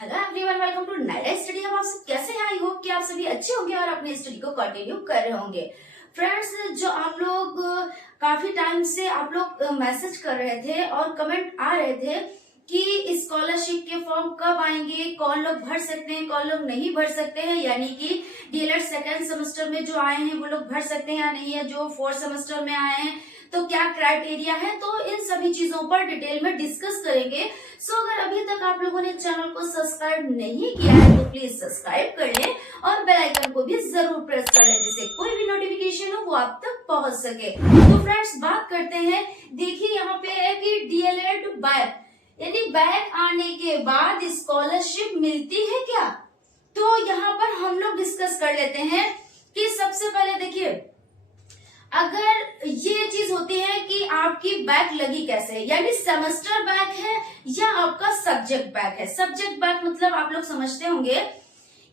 Hello everyone, welcome to नाइडा study. अब आप सब कैसे हैं? आई होप कि आप सभी अच्छे होंगे और अपनी स्टडी को कंटिन्यू कर रहे होंगे। फ्रेंड्स, जो आप लोग काफी टाइम से आप लोग मैसेज कर रहे थे और कमेंट आ रहे थे कि स्कॉलरशिप के फॉर्म कब आएंगे, कौन लोग भर सकते हैं, कौन लोग नहीं भर सकते हैं, यानी कि डीएलएड सेकेंड सेमेस्टर में जो आए हैं वो लोग भर सकते हैं या नहीं है, जो फोर्थ सेमेस्टर में आए हैं तो क्या क्राइटेरिया है, तो इन सभी चीजों पर डिटेल में डिस्कस करेंगे। सो अगर अभी तक आप लोगों ने चैनल को सब्सक्राइब नहीं किया है तो प्लीज सब्सक्राइब कर लें और बेल आइकन को भी जरूर प्रेस कर लें जिससे कोई भी नोटिफिकेशन हो वो आप तक पहुंच सके। तो फ्रेंड्स, बात करते हैं। देखिए यहाँ पे है कि डीएलएड बैक यानी बैक आने के बाद स्कॉलरशिप मिलती है क्या, तो यहाँ पर हम लोग डिस्कस कर लेते हैं कि सबसे पहले देखिए, अगर ये चीज होती है कि आपकी बैक लगी कैसे, यानी सेमेस्टर बैक है या आपका सब्जेक्ट बैक है। सब्जेक्ट बैक मतलब आप लोग समझते होंगे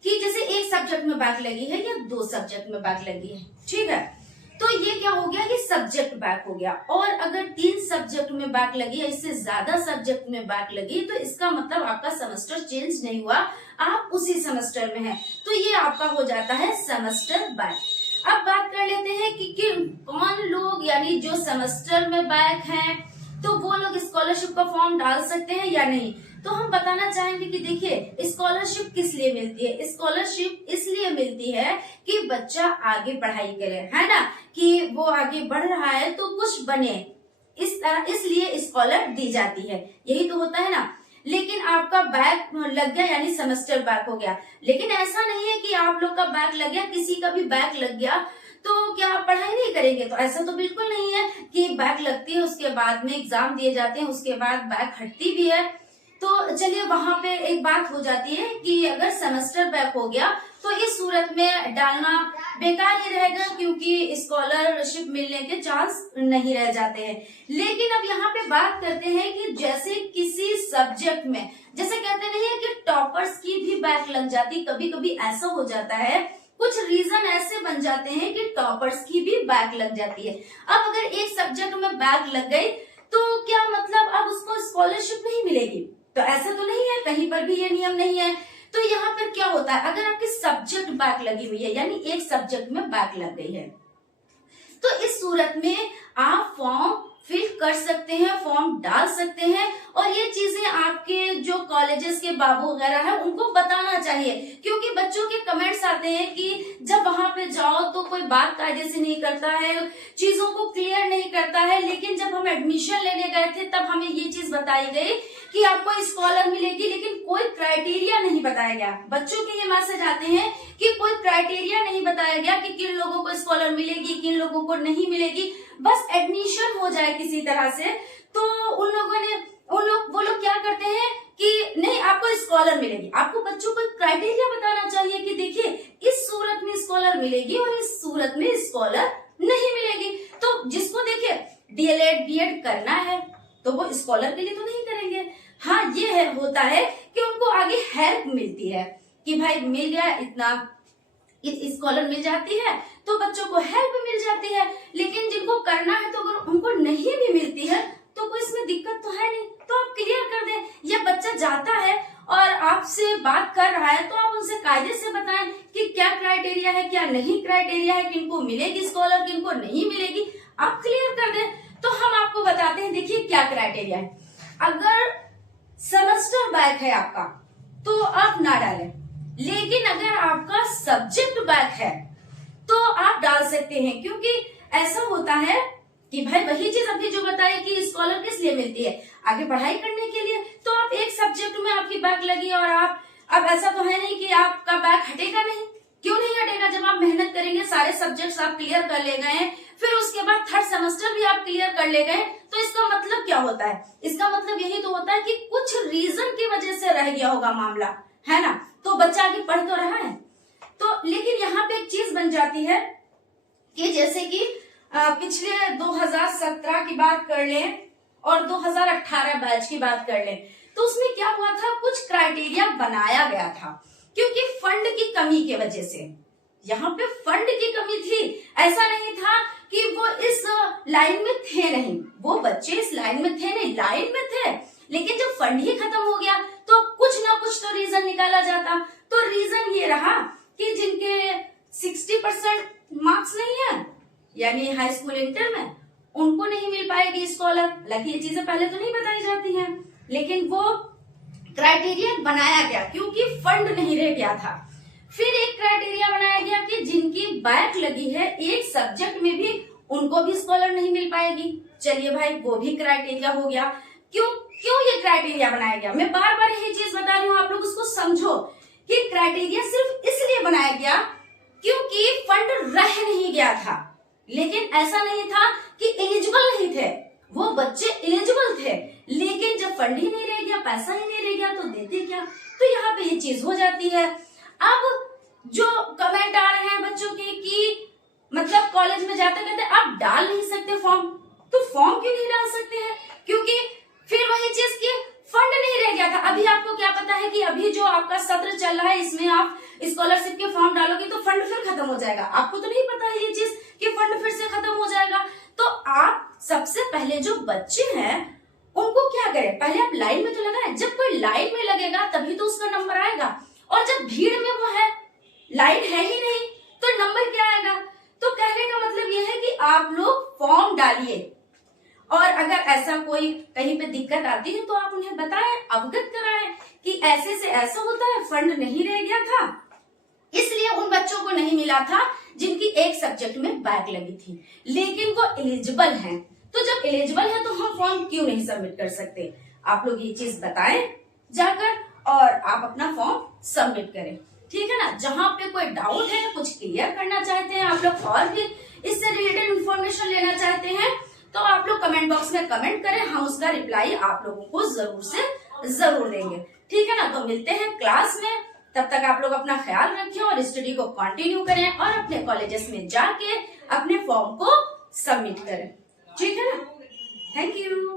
कि जैसे एक सब्जेक्ट में बैक लगी है या दो सब्जेक्ट में बैक लगी है, ठीक है, तो ये क्या हो गया, ये सब्जेक्ट बैक हो गया। और अगर 3 सब्जेक्ट में बैक लगी है, इससे ज्यादा सब्जेक्ट में बैक लगी, तो इसका मतलब आपका सेमेस्टर चेंज नहीं हुआ, आप उसी सेमेस्टर में हैं, तो ये आपका हो जाता है सेमेस्टर बैक। अब बात कर लेते हैं कि कौन लोग, यानी जो सेमेस्टर में बैक हैं तो वो लोग स्कॉलरशिप का फॉर्म डाल सकते हैं या नहीं। तो हम बताना चाहेंगे कि देखिए, स्कॉलरशिप किस लिए मिलती है। स्कॉलरशिप इसलिए मिलती है कि बच्चा आगे पढ़ाई करे, है ना, कि वो आगे बढ़ रहा है तो कुछ बने, इस तरह इसलिए स्कॉलर दी जाती है, यही तो होता है ना। लेकिन आपका बैक लग गया यानी सेमेस्टर बैक हो गया, लेकिन ऐसा नहीं है कि आप लोग का बैक लग गया, किसी का भी बैक लग गया तो क्या आप पढ़ाई नहीं करेंगे, तो ऐसा तो बिल्कुल नहीं है कि बैक लगती है उसके बाद में एग्जाम दिए जाते हैं, उसके बाद बैक हटती भी है। तो चलिए, वहां पे एक बात हो जाती है कि अगर सेमेस्टर बैक हो गया तो इस सूरत में डालना बेकार ही रहेगा, क्योंकि स्कॉलरशिप मिलने के चांस नहीं रह जाते हैं। लेकिन अब यहाँ पे बात करते हैं कि जैसे किसी सब्जेक्ट में, जैसे कहते नहीं है कि टॉपर्स की भी बैक लग जाती, कभी कभी ऐसा हो जाता है, कुछ रीजन ऐसे बन जाते हैं कि टॉपर्स की भी बैक लग जाती है। अब अगर एक सब्जेक्ट में बैक लग गई तो क्या मतलब अब उसको स्कॉलरशिप नहीं मिलेगी, तो ऐसा तो नहीं है, कहीं पर भी ये नियम नहीं है। तो यहाँ पर क्या होता है, अगर आपकी सब्जेक्ट बैक लगी हुई है यानी एक सब्जेक्ट में बैक लग गई है, तो इस सूरत में आप फॉर्म फिल कर सकते हैं, फॉर्म डाल सकते हैं। और ये चीजें आपके जो कॉलेजेस के बाबू वगैरह है उनको बताना चाहिए, क्योंकि बच्चों के कमेंट्स आते हैं कि जब वहां पे जाओ तो कोई बात कायदे से नहीं करता है, चीजों को क्लियर नहीं करता है। लेकिन जब हम एडमिशन लेने गए थे तब हमें ये चीज बताई गई कि आपको स्कॉलर मिलेगी, लेकिन कोई क्राइटेरिया नहीं बताया गया। बच्चों के ये मैसेज आते हैं कि कोई क्राइटेरिया नहीं बताया गया कि किन लोगों को स्कॉलर मिलेगी, किन लोगों को नहीं मिलेगी, बस एडमिशन हो जाए किसी तरह से। तो वो लोग क्या करते हैं कि नहीं, आपको स्कॉलर मिलेगी। आपको बच्चों को क्राइटेरिया बताना चाहिए कि देखिए, इस सूरत में स्कॉलर मिलेगी और इस सूरत में स्कॉलर नहीं मिलेगी। तो जिसको देखिए डीएलएड बीएड करना है तो वो स्कॉलर के लिए तो नहीं करेंगे। हाँ, ये होता है कि उनको आगे हेल्प मिलती है कि भाई मिल गया, इतना स्कॉलर मिल जाती है तो बच्चों को हेल्प मिल जाती है। लेकिन जिनको करना है तो अगर उनको नहीं भी मिलती है तो कोई इसमें दिक्कत तो है नहीं, तो आप क्लियर कर दें। ये बच्चा जाता है और आपसे बात कर रहा है तो आप उनसे कायदे से बताएं कि क्या क्राइटेरिया है, क्या नहीं क्राइटेरिया है, किनको मिलेगी स्कॉलर, किनको नहीं मिलेगी, आप क्लियर कर दें। तो हम आपको बताते हैं, देखिए क्या क्राइटेरिया है। अगर सेमेस्टर बैक है आपका तो आप ना डालें, लेकिन अगर आपका सब्जेक्ट बैक है तो आप डाल सकते हैं, क्योंकि ऐसा होता है कि भाई वही चीज अभी जो बताई कि स्कॉलर किस लिए मिलती है, आगे पढ़ाई करने के लिए। तो आप एक सब्जेक्ट में आपकी बैक लगी और आप, अब ऐसा तो है नहीं कि आपका बैक हटेगा नहीं, क्यों नहीं हटेगा, जब आप मेहनत करेंगे, सारे सब्जेक्ट्स आप क्लियर कर ले गए, फिर उसके बाद थर्ड सेमेस्टर भी आप क्लियर कर ले गए, तो इसका मतलब क्या होता है, इसका मतलब यही तो होता है कि कुछ रीजन की वजह से रह गया होगा मामला, है ना, तो बच्चा आगे पढ़ तो रहा है। तो लेकिन यहाँ पे एक चीज बन जाती है कि जैसे कि पिछले 2017 की बात कर लें और 2018 बैच की बात कर लें, तो उसमें क्या हुआ था, कुछ क्राइटेरिया बनाया गया था, क्योंकि फंड की कमी के वजह से, यहाँ पे फंड की कमी थी। ऐसा नहीं था कि वो इस लाइन में थे नहीं, वो बच्चे इस लाइन में थे नहीं, लाइन में थे, लेकिन जब फंड ही खत्म हो गया तो कुछ ना कुछ तो रीजन बोला जाता। तो रीजन ये रहा कि जिनके 60% मार्क्स नहीं है, यानी हाई स्कूल इंटर में, उनको नहीं मिल पाएगी स्कॉलर। हालांकि ये चीजें पहले तो नहीं बताई जाती हैं, लेकिन वो क्राइटेरिया बनाया गया क्योंकि फंड नहीं रह गया था। फिर एक क्राइटेरिया बनाया गया कि जिनकी बैक लगी है एक सब्जेक्ट में भी, उनको भी स्कॉलर नहीं मिल पाएगी। चलिए भाई, वो भी क्राइटेरिया हो गया। क्यों ये क्राइटेरिया बनाया गया? मैं बार बार यही चीज बता रही हूँ, आप लोग उसको समझो कि क्राइटेरिया सिर्फ इसलिए बनाया गया क्योंकि फंड रह नहीं गया था। लेकिन ऐसा नहीं था कि एलिजिबल नहीं थे, वो बच्चे एलिजिबल थे, लेकिन जब फंड ही नहीं रह गया, पैसा ही नहीं रह गया, तो देते क्या? तो यहाँ पे ये चीज हो जाती है। अब जो कमेंट आ रहे हैं बच्चों के कि मतलब कॉलेज में जाते कहते आप डाल नहीं सकते फॉर्म, तो फॉर्म क्यों नहीं डाल सकते हैं? क्योंकि फिर वही चीज की फंड नहीं रह गया था। अभी आपको क्या पता है कि अभी जो आपका सत्र चल रहा है इसमें आप स्कॉलरशिप के फॉर्म डालोगे तो फंड फिर खत्म हो जाएगा। आपको तो नहीं पता है ये चीज कि फंड फिर से खत्म हो जाएगा। तो आप सबसे पहले जो बच्चे हैं उनको क्या करें, पहले आप लाइन में तो लगाएं। जब कोई लाइन में लगेगा तभी तो उसका नंबर आएगा, और जब भीड़ में वो है, लाइन है ही नहीं, तो नंबर क्या आएगा? तो कहने का मतलब यह है कि आप लोग फॉर्म डालिए, और अगर ऐसा कोई कहीं पे दिक्कत आती है तो आप उन्हें बताएं, अवगत कराएं कि ऐसे से ऐसा होता है, फंड नहीं रह गया था, इसलिए उन बच्चों को नहीं मिला था जिनकी एक सब्जेक्ट में बैक लगी थी, लेकिन वो एलिजिबल हैं। तो जब एलिजिबल है तो हम फॉर्म क्यों नहीं सबमिट कर सकते? आप लोग ये चीज बताएं जाकर, और आप अपना फॉर्म सबमिट करें, ठीक है ना। जहां पे कोई डाउट है, कुछ क्लियर करना चाहते हैं आप लोग, और भी इससे रिलेटेड इंफॉर्मेशन लेना चाहते हैं, तो आप लोग कमेंट बॉक्स में कमेंट करें, हम उसका रिप्लाई आप लोगों को जरूर से जरूर देंगे, ठीक है ना। तो मिलते हैं क्लास में, तब तक आप लोग अपना ख्याल रखें और स्टडी को कंटिन्यू करें, और अपने कॉलेजेस में जाके अपने फॉर्म को सबमिट करें, ठीक है ना। Thank you.